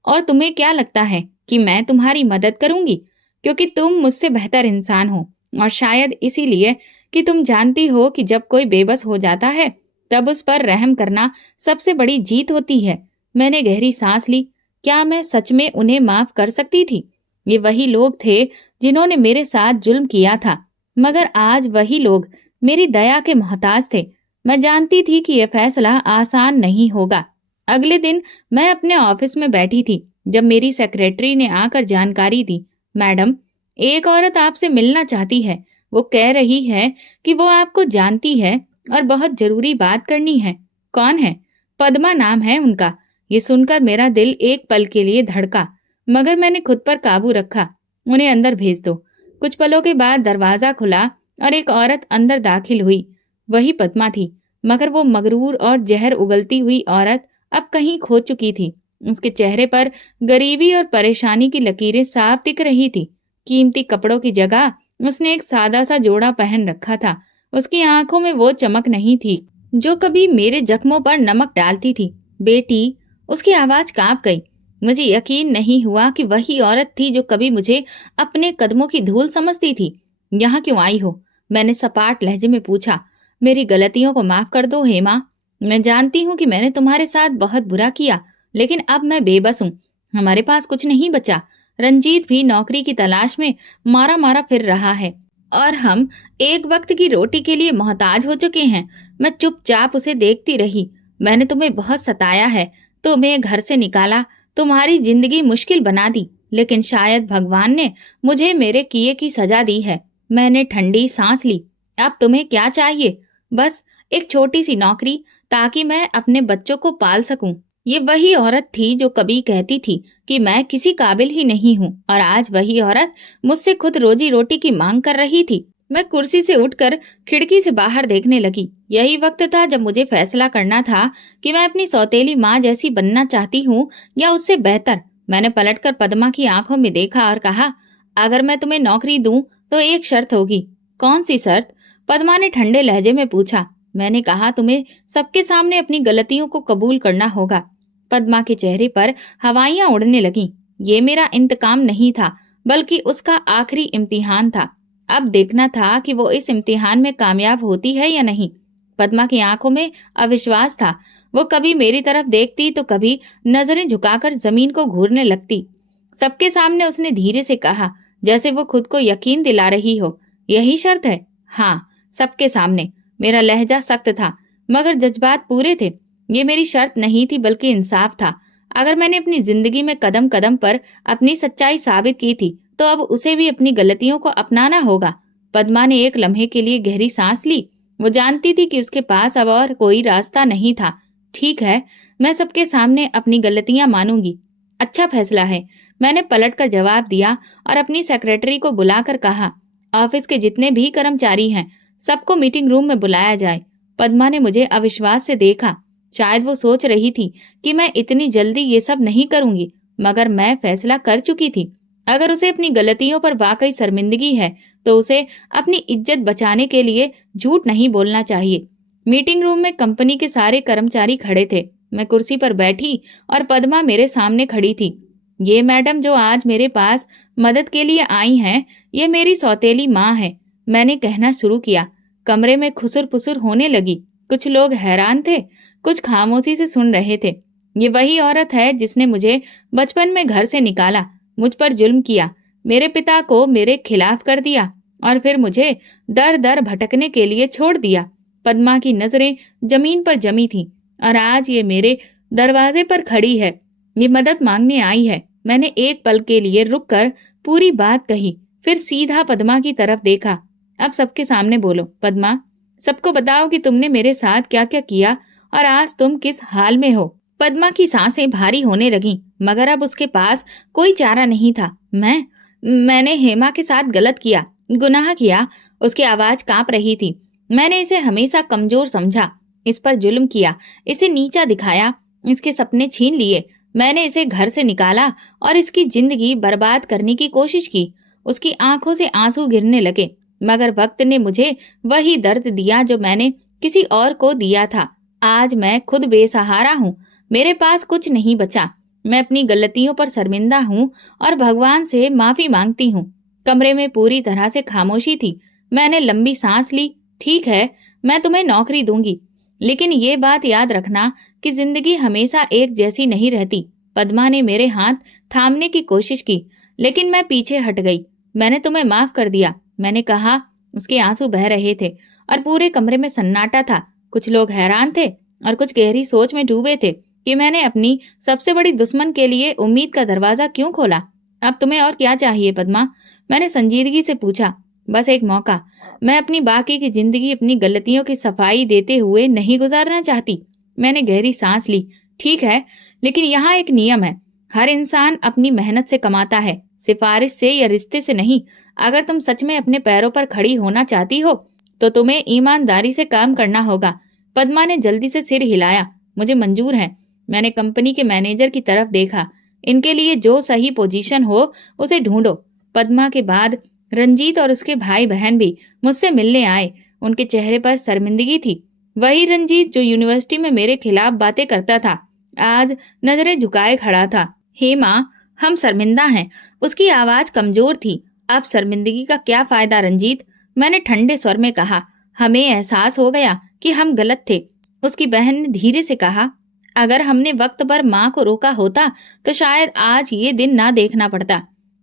और तुम्हें क्या लगता है कि मैं तुम्हारी मदद करूंगी? क्योंकि तुम मुझसे बेहतर इंसान हो, और शायद इसीलिए कि तुम जानती हो कि जब कोई बेबस हो जाता है तब उस पर रहम करना सबसे बड़ी जीत होती है। मैंने गहरी सांस ली। क्या मैं सच में उन्हें माफ कर सकती थी? ये वही लोग थे जिन्होंने मेरे साथ जुल्म किया था, मगर आज वही लोग मेरी दया के मोहताज थे। मैं जानती थी कि यह फैसला आसान नहीं होगा। अगले दिन मैं अपने ऑफिस में बैठी थी जब मेरी सेक्रेटरी ने आकर जानकारी दी, मैडम, एक औरत आपसे मिलना चाहती है। वो कह रही है कि वो आपको जानती है और बहुत जरूरी बात करनी है। कौन है? पद्मा नाम है उनका। ये सुनकर मेरा दिल एक पल के लिए धड़का, मगर मैंने खुद पर काबू रखा। उन्हें अंदर भेज दो। कुछ पलों के बाद दरवाजा खुला और एक औरत अंदर दाखिल हुई। वही पद्मा थी, मगर वो मगरूर और जहर उगलती हुई औरत अब कहीं खो चुकी थी। उसके चेहरे पर गरीबी और परेशानी की लकीरें साफ दिख रही थी। कीमती कपड़ों की जगह उसने एक सादा सा जोड़ा पहन रखा था। उसकी आंखों में वो चमक नहीं थी जो कभी मेरे जख्मों पर नमक डालती थी। बेटी, उसकी आवाज कांप गई। मुझे यकीन नहीं हुआ कि वही औरत थी जो कभी मुझे अपने कदमों की धूल समझती थी। यहाँ क्यों आई हो? मैंने सपाट लहजे में पूछा। मेरी गलतियों को माफ कर दो हेमा। मैं जानती हूँ कि मैंने तुम्हारे साथ बहुत बुरा किया, लेकिन अब मैं बेबस हूँ। हमारे पास कुछ नहीं बचा। रंजीत भी नौकरी की तलाश में मारा मारा फिर रहा है और हम एक वक्त की रोटी के लिए मोहताज हो चुके हैं। मैं चुपचाप उसे देखती रही। मैंने तुम्हें बहुत सताया है, तुम्हें घर से निकाला, तुम्हारी जिंदगी मुश्किल बना दी, लेकिन शायद भगवान ने मुझे मेरे किए की सजा दी है। मैंने ठंडी सांस ली। अब तुम्हें क्या चाहिए? बस एक छोटी सी नौकरी, ताकि मैं अपने बच्चों को पाल सकूं। ये वही औरत थी जो कभी कहती थी कि मैं किसी काबिल ही नहीं हूँ, और आज वही औरत मुझसे खुद रोजी रोटी की मांग कर रही थी। मैं कुर्सी से उठकर खिड़की से बाहर देखने लगी। यही वक्त था जब मुझे फैसला करना था कि मैं अपनी सौतेली माँ जैसी बनना चाहती हूँ या उससे बेहतर। मैंने पलटकर पद्मा की आंखों में देखा और कहा, अगर मैं तुम्हें नौकरी दूं तो एक शर्त होगी। कौन सी शर्त? पद्मा ने ठंडे लहजे में पूछा। मैंने कहा, तुम्हें सबके सामने अपनी गलतियों को कबूल करना होगा। पद्मा के चेहरे पर हवाइयां उड़ने लगीं। ये मेरा इंतकाम नहीं था, बल्कि उसका आखिरी इम्तिहान था। अब देखना था कि वो इस इम्तिहान में कामयाब होती है या नहीं। पद्मा की आंखों में अविश्वास था। वो कभी मेरी तरफ देखती तो कभी नजरें झुकाकर जमीन को घूरने लगती। सबके सामने उसने धीरे से कहा, जैसे वो खुद को यकीन दिला रही हो, यही शर्त है? हाँ, सबके सामने। मेरा लहजा सख्त था, मगर जज्बात पूरे थे। ये मेरी शर्त नहीं थी, बल्कि इंसाफ था। अगर मैंने अपनी जिंदगी में कदम कदम पर अपनी सच्चाई साबित की थी, तो अब उसे भी अपनी गलतियों को अपनाना होगा। पद्मा ने एक लम्हे के लिए गहरी सांस ली। वो जानती थी कि उसके पास अब और कोई रास्ता नहीं था। ठीक है, मैं सबके सामने अपनी गलतियां मानूंगी। अच्छा फैसला है, मैंने पलटकर जवाब दिया और अपनी सेक्रेटरी को बुलाकर कहा, ऑफिस के जितने भी कर्मचारी हैं सबको मीटिंग रूम में बुलाया जाए। पद्मा ने मुझे अविश्वास से देखा। शायद वो सोच रही थी कि मैं इतनी जल्दी ये सब नहीं करूंगी, मगर मैं फैसला कर चुकी थी। अगर उसे अपनी गलतियों पर वाकई शर्मिंदगी है तो उसे अपनी इज्जत बचाने के लिए झूठ नहीं बोलना चाहिए। मीटिंग रूम में कंपनी के सारे कर्मचारी खड़े थे। मैं कुर्सी पर बैठी और पद्मा मेरे सामने खड़ी थी। ये मैडम जो आज मेरे पास मदद के लिए आई हैं, ये मेरी सौतेली माँ है, मैंने कहना शुरू किया। कमरे में खुसुर पुसुर होने लगी। कुछ लोग हैरान थे, कुछ खामोशी से सुन रहे थे। ये वही औरत है जिसने मुझे बचपन में घर से निकाला, मुझ पर जुल्म किया, मेरे पिता को मेरे खिलाफ कर दिया और फिर मुझे दर दर भटकने के लिए छोड़ दिया। पद्मा की नजरें जमीन पर जमी थीं और आज ये मेरे दरवाजे पर खड़ी है। ये मदद मांगने आई है। मैंने एक पल के लिए रुककर पूरी बात कही, फिर सीधा पद्मा की तरफ देखा। अब सबके सामने बोलो पद्मा, सबको बताओ कि तुमने मेरे साथ क्या क्या किया और आज तुम किस हाल में हो। पद्मा की सांसें भारी होने लगीं, मगर अब उसके पास कोई चारा नहीं था। मैंने हेमा के साथ गलत किया, गुनाह किया। उसकी आवाज कांप रही थी। मैंने इसे हमेशा कमजोर समझा, इस पर जुल्म किया, इसे नीचा दिखाया, इसके सपने छीन लिए। मैंने इसे घर से निकाला और इसकी जिंदगी बर्बाद करने की कोशिश की। उसकी आंखों से आंसू गिरने लगे, मगर वक्त ने मुझे वही दर्द दिया जो मैंने किसी और को दिया था। आज मैं खुद बेसहारा हूँ, मेरे पास कुछ नहीं बचा। मैं अपनी गलतियों पर शर्मिंदा हूँ और भगवान से माफी मांगती हूँ। कमरे में पूरी तरह से खामोशी थी। मैंने लंबी सांस ली। ठीक है, मैं तुम्हें नौकरी दूंगी, लेकिन ये बात याद रखना कि जिंदगी हमेशा एक जैसी नहीं रहती। पद्मा ने मेरे हाथ थामने की कोशिश की, लेकिन मैं पीछे हट गई। मैंने तुम्हें माफ कर दिया, मैंने कहा। उसके आंसू बह रहे थे और पूरे कमरे में सन्नाटा था। कुछ लोग हैरान थे और कुछ गहरी सोच में डूबे थे कि मैंने अपनी सबसे बड़ी दुश्मन के लिए उम्मीद का दरवाजा क्यों खोला। अब तुम्हें और क्या चाहिए पद्मा? मैंने संजीदगी से पूछा। बस एक मौका। मैं अपनी बाकी की जिंदगी अपनी गलतियों की सफाई देते हुए नहीं गुजारना चाहती। मैंने गहरी सांस ली। ठीक है, लेकिन यहाँ एक नियम है। हर इंसान अपनी मेहनत से कमाता है, सिफारिश से या रिश्ते से नहीं। अगर तुम सच में अपने पैरों पर खड़ी होना चाहती हो तो तुम्हें ईमानदारी से काम करना होगा। पद्मा ने जल्दी से सिर हिलाया। मुझे मंजूर है। मैंने कंपनी के मैनेजर की तरफ देखा। इनके लिए जो सही पोजीशन हो उसे ढूंढो। पद्मा के बाद रंजीत और उसके भाई बहन भी मुझसे मिलने आए। उनके चेहरे पर शर्मिंदगी थी। वही रंजीत जो यूनिवर्सिटी में मेरे खिलाफ बातें करता था, आज नजरें झुकाए खड़ा था। हेमा, हम शर्मिंदा हैं। उसकी आवाज कमजोर थी। अब शर्मिंदगी का क्या फायदा रंजीत? मैंने ठंडे स्वर में कहा। हमें एहसास हो गया कि हम गलत थे। उसकी बहन ने धीरे से कहा, अगर हमने वक्त पर माँ को रोका होता तो शायद आज ये दिन ना देखना पड़ता।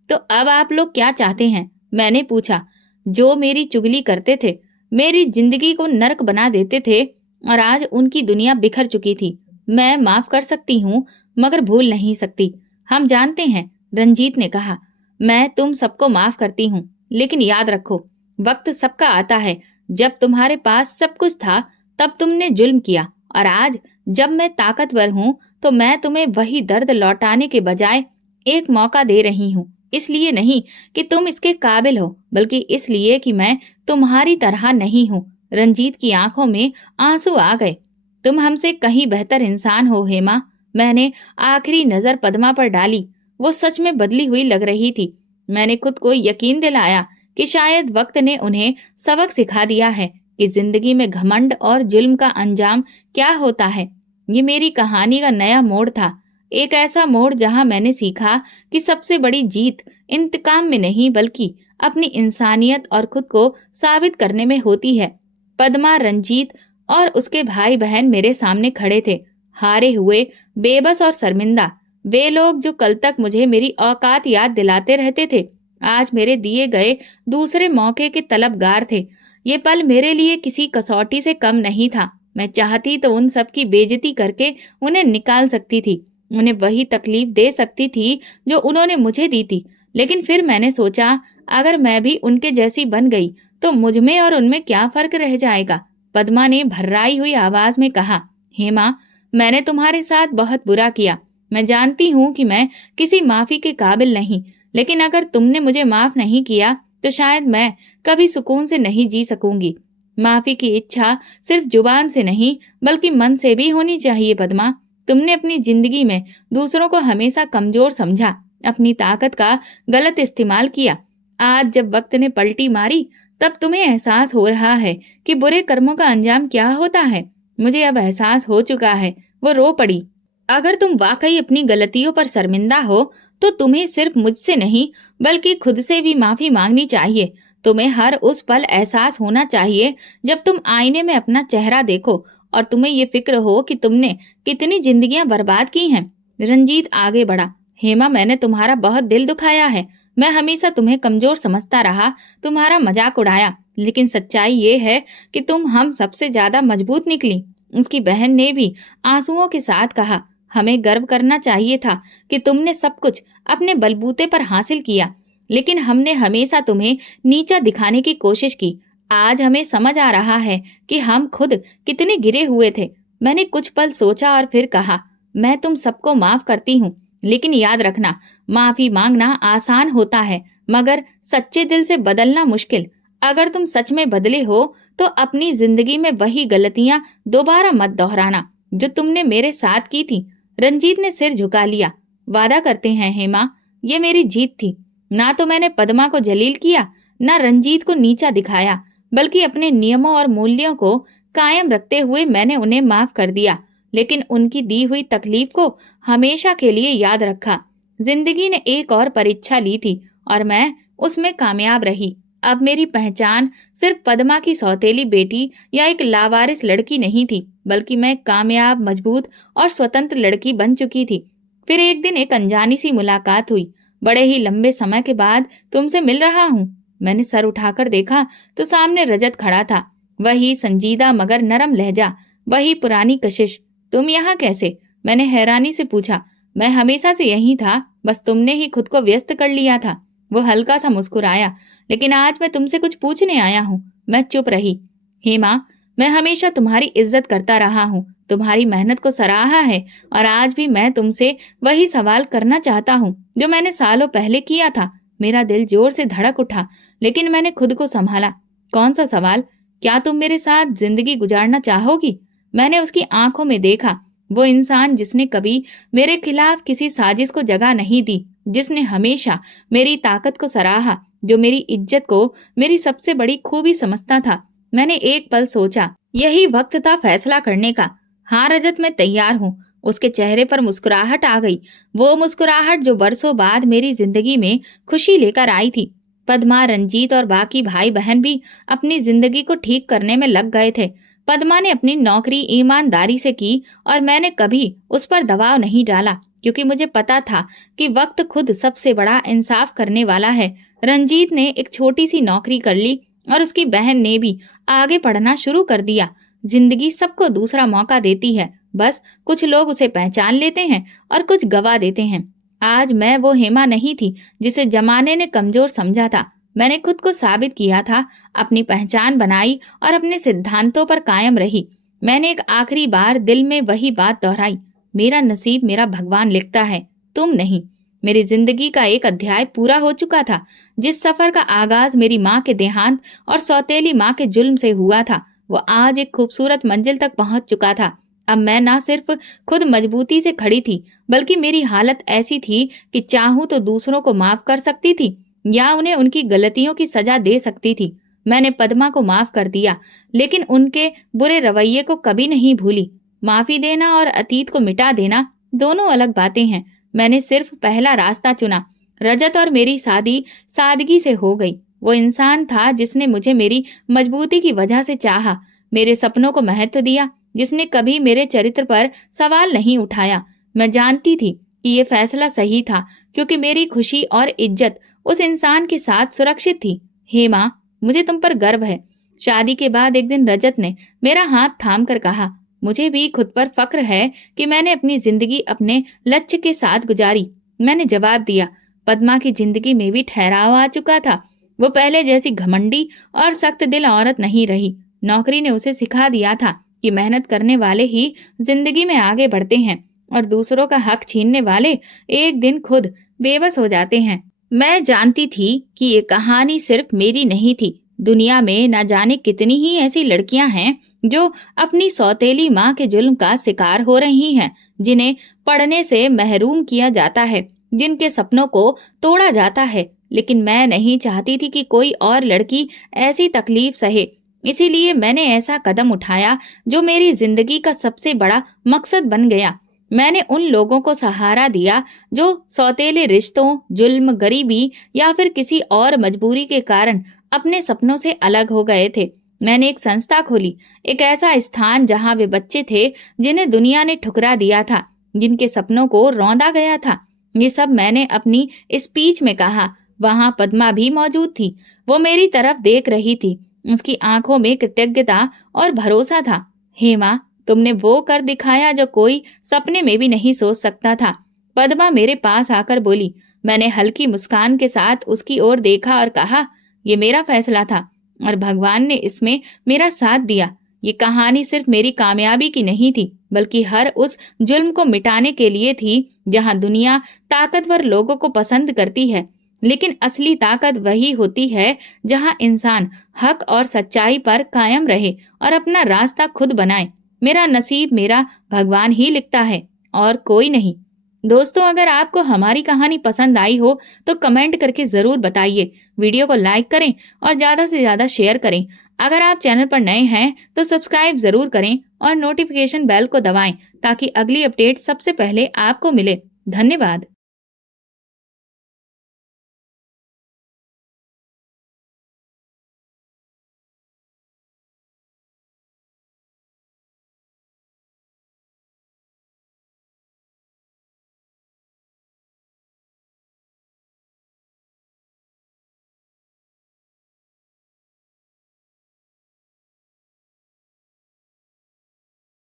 तो अब आप लोग क्या चाहते हैं? मैंने पूछा। जो मेरी चुगली करते थे, मेरी जिंदगी को नरक बना देते थे और आज उनकी दुनिया बिखर चुकी थी। मैं माफ कर सकती हूँ, मगर भूल नहीं सकती। हम जानते हैं, रंजीत ने कहा। मैं तुम सबको माफ करती हूँ, लेकिन याद रखो, वक्त सबका आता है। जब तुम्हारे पास सब कुछ था तब तुमने जुल्म किया, और आज जब मैं ताकतवर हूँ तो मैं तुम्हें वही दर्द लौटाने के बजाय एक मौका दे रही हूँ। इसलिए नहीं कि तुम इसके काबिल हो, बल्कि इसलिए कि मैं तुम्हारी तरह नहीं हूँ। रंजीत की आंखों में आंसू आ गए। तुम हमसे कहीं बेहतर इंसान हो हेमा। मैंने आखिरी नजर पद्मा पर डाली। वो सच में बदली हुई लग रही थी। मैंने खुद को यकीन दिलाया कि शायद वक्त ने उन्हें सबक सिखा दिया है कि जिंदगी में घमंड और जुल्म का अंजाम क्या होता है। ये मेरी कहानी का नया मोड़ था, एक ऐसा मोड़ जहां मैंने सीखा कि सबसे बड़ी जीत इंतकाम में नहीं बल्कि अपनी इंसानियत और खुद को साबित करने में होती है। पद्मा, रंजीत और उसके भाई बहन मेरे सामने खड़े थे, हारे हुए, बेबस और शर्मिंदा। वे लोग जो कल तक मुझे मेरी औकात याद दिलाते रहते थे, आज मेरे दिए गए दूसरे मौके के तलबगार थे। ये पल मेरे लिए किसी कसौटी से कम नहीं था। मैं चाहती तो उन सब की बेइज्जती करके उन्हें निकाल सकती थी, उन्हें वही तकलीफ दे सकती थी जो उन्होंने मुझे दी थी। लेकिन फिर मैंने सोचा, अगर मैं भी उनके जैसी बन गई तो मुझ में और उनमें क्या फर्क रह जाएगा। पद्मा ने भर्राई हुई आवाज में कहा, हेमा, मैंने तुम्हारे साथ बहुत बुरा किया। मैं जानती हूँ कि मैं किसी माफी के काबिल नहीं, लेकिन अगर तुमने मुझे माफ नहीं किया तो शायद मैं कभी सुकून से नहीं जी सकूंगी। माफी की इच्छा सिर्फ जुबान से नहीं बल्कि मन से भी होनी चाहिए पद्मा। तुमने अपनी जिंदगी में दूसरों को हमेशा कमजोर समझा, अपनी ताकत का गलत इस्तेमाल किया। आज जब वक्त ने पलटी मारी तब तुम्हें एहसास हो रहा है कि बुरे कर्मों का अंजाम क्या होता है। मुझे अब एहसास हो चुका है। वो रो पड़ी। अगर तुम वाकई अपनी गलतियों पर शर्मिंदा हो तो तुम्हें सिर्फ मुझसे नहीं बल्कि खुद से भी माफी मांगनी चाहिए। तुम्हें हर उस पल एहसास होना चाहिए जब तुम आईने में अपना चेहरा देखो और तुम्हें ये फिक्र हो कि तुमने कितनी जिंदगियां बर्बाद की हैं। रंजीत आगे बढ़ा। हेमा, मैंने तुम्हारा बहुत दिल दुखाया है। मैं हमेशा तुम्हें कमजोर समझता रहा, तुम्हारा मजाक उड़ाया, लेकिन सच्चाई ये है कि तुम हम सबसे ज्यादा मजबूत निकली। उसकी बहन ने भी आंसुओं के साथ कहा, हमें गर्व करना चाहिए था कि तुमने सब कुछ अपने बलबूते पर हासिल किया, लेकिन हमने हमेशा तुम्हें नीचा दिखाने की कोशिश की। आज हमें समझ आ रहा है कि हम खुद कितने गिरे हुए थे। मैंने कुछ पल सोचा और फिर कहा, मैं तुम सबको माफ करती हूँ, लेकिन याद रखना, माफी मांगना आसान होता है मगर सच्चे दिल से बदलना मुश्किल। अगर तुम सच में बदले हो तो अपनी जिंदगी में वही गलतियां दोबारा मत दोहराना जो तुमने मेरे साथ की थी। रंजीत ने सिर झुका लिया। वादा करते हैं हेमा, ये मेरी जीत थी। ना तो मैंने पद्मा को जलील किया, ना रंजीत को नीचा दिखाया, बल्कि अपने नियमों और मूल्यों को कायम रखते हुए मैंने उन्हें माफ कर दिया, लेकिन उनकी दी हुई तकलीफ को हमेशा के लिए याद रखा। जिंदगी ने एक और परीक्षा ली थी और मैं उसमें कामयाब रही। अब मेरी पहचान सिर्फ पद्मा की सौतेली बेटी या एक लावारिस लड़की नहीं थी, बल्कि मैं कामयाब, मजबूत और स्वतंत्र लड़की बन चुकी थी। फिर एक दिन एक अनजानी सी मुलाकात हुई। बड़े ही लंबे समय के बाद तुमसे मिल रहा हूँ। मैंने सर उठाकर देखा तो सामने रजत खड़ा था। वही संजीदा मगर नरम लहजा, वही पुरानी कशिश। तुम यहाँ कैसे? मैंने हैरानी से पूछा। मैं हमेशा से यही था, बस तुमने ही खुद को व्यस्त कर लिया था। वो हल्का सा मुस्कुराया। लेकिन आज मैं तुमसे कुछ पूछने आया हूँ। मैं चुप रही। हेमा, मैं हमेशा तुम्हारी इज्जत करता रहा हूँ, तुम्हारी मेहनत को सराहा है, और आज भी मैं तुमसे वही सवाल करना चाहता हूँ जो मैंने सालों पहले किया था। मेरा दिल जोर से धड़क उठा, लेकिन मैंने खुद को संभाला। कौन सा सवाल? क्या तुम मेरे साथ जिंदगी गुजारना चाहोगी? मैंने उसकी आंखों में देखा, वो इंसान जिसने कभी मेरे खिलाफ किसी साजिश को जगह नहीं दी, जिसने हमेशा मेरी ताकत को सराहा, जो मेरी इज्जत को मेरी सबसे बड़ी खूबी समझता था। मैंने एक पल सोचा, यही वक्त था फैसला करने का। हाँ रजत, मैं तैयार हूँ। उसके चेहरे पर मुस्कुराहट आ गई, वो मुस्कुराहट जो बरसों बाद मेरी जिंदगी में खुशी लेकर आई थी। पद्मा, रंजीत और बाकी भाई बहन भी अपनी जिंदगी को ठीक करने में लग गए थे। पद्मा ने अपनी नौकरी ईमानदारी से की और मैंने कभी उस पर दबाव नहीं डाला, क्योंकि मुझे पता था कि वक्त खुद सबसे बड़ा इंसाफ करने वाला है। रंजीत ने एक छोटी सी नौकरी कर ली और उसकी बहन ने भी आगे पढ़ना शुरू कर दिया। जिंदगी सबको दूसरा मौका देती है, बस कुछ लोग उसे पहचान लेते हैं और कुछ गवा देते हैं। आज मैं वो हेमा नहीं थी जिसे जमाने ने कमजोर समझा था। मैंने खुद को साबित किया था, अपनी पहचान बनाई और अपने सिद्धांतों पर कायम रही। मैंने एक आखिरी बार दिल में वही बात दोहराई, मेरा नसीब मेरा भगवान लिखता है, तुम नहीं। मेरी जिंदगी का एक अध्याय पूरा हो चुका था। जिस सफर का आगाज मेरी माँ के देहांत और सौतेली माँ के जुल्म से हुआ था, वो आज एक खूबसूरत मंजिल तक पहुंच चुका था। अब मैं ना सिर्फ खुद मजबूती से खड़ी थी, बल्कि मेरी हालत ऐसी थी कि चाहूं तो दूसरों को माफ कर सकती थी या उन्हें उनकी गलतियों की सजा दे सकती थी। मैंने पद्मा को माफ कर दिया, लेकिन उनके बुरे रवैये को कभी नहीं भूली। माफी देना और अतीत को मिटा देना दोनों अलग बातें हैं। मैंने सिर्फ पहला रास्ता चुना। रजत और मेरी शादी सादगी से हो गई। वो इंसान था जिसने मुझे मेरी मजबूती की वजह से चाहा, मेरे सपनों को महत्व दिया, जिसने कभी मेरे चरित्र पर सवाल नहीं उठाया। मैं जानती थी कि ये फैसला सही था, क्योंकि मेरी खुशी और इज्जत उस इंसान के साथ सुरक्षित थी। हेमा, मुझे तुम पर गर्व है। शादी के बाद एक दिन रजत ने मेरा हाथ थाम कर कहा, मुझे भी खुद पर फक्र है कि मैंने अपनी जिंदगी अपने लक्ष्य के साथ गुजारी। मैंने जवाब दिया, पद्मा की जिंदगी में भी ठहराव आ चुका था। वो पहले जैसी घमंडी और सख्त दिल औरत नहीं रही। नौकरी ने उसे सिखा दिया था कि मेहनत करने वाले ही जिंदगी में आगे बढ़ते हैं और दूसरों का हक छीनने वाले एक दिन खुद बेबस हो जाते हैं। मैं जानती थी कि ये कहानी सिर्फ मेरी नहीं थी, दुनिया में न जाने कितनी ही ऐसी लड़कियां हैं जो अपनी सौतेली माँ के जुल्म का शिकार हो रही हैं, जिन्हें पढ़ने से महरूम किया जाता है, जिनके सपनों को तोड़ा जाता है। लेकिन मैं नहीं चाहती थी कि कोई और लड़की ऐसी तकलीफ सहे। इसीलिए मैंने ऐसा कदम उठाया जो मेरी जिंदगी का सबसे बड़ा मकसद बन गया। मैंने उन लोगों को सहारा दिया जो सौतेले रिश्तों, जुल्म, गरीबी या फिर किसी और मजबूरी के कारण अपने सपनों से अलग हो गए थे। मैंने एक संस्था खोली, एक ऐसा स्थान जहां वे बच्चे थे जिन्हें दुनिया ने ठुकरा दिया था, जिनके सपनों को रौंदा गया था। ये सब मैंने अपनी स्पीच में कहा। वहां पद्मा भी मौजूद थी। वो मेरी तरफ देख रही थी। उसकी आंखों में कृतज्ञता और भरोसा था। हेमा, तुमने वो कर दिखाया जो कोई सपने में भी नहीं सोच सकता था। पद्मा मेरे पास आकर बोली। मैंने हल्की मुस्कान के साथ उसकी ओर देखा और कहा, ये मेरा फैसला था और भगवान ने इसमें मेरा साथ दिया। ये कहानी सिर्फ मेरी कामयाबी की नहीं थी, बल्कि हर उस जुल्म को मिटाने के लिए थी जहां दुनिया ताकतवर लोगों को पसंद करती है। लेकिन असली ताकत वही होती है जहां इंसान हक और सच्चाई पर कायम रहे और अपना रास्ता खुद बनाए। मेरा नसीब मेरा भगवान ही लिखता है और कोई नहीं। दोस्तों, अगर आपको हमारी कहानी पसंद आई हो तो कमेंट करके जरूर बताइए। वीडियो को लाइक करें और ज्यादा से ज्यादा शेयर करें। अगर आप चैनल पर नए हैं तो सब्सक्राइब जरूर करें और नोटिफिकेशन बेल को दबाएं ताकि अगली अपडेट सबसे पहले आपको मिले। धन्यवाद।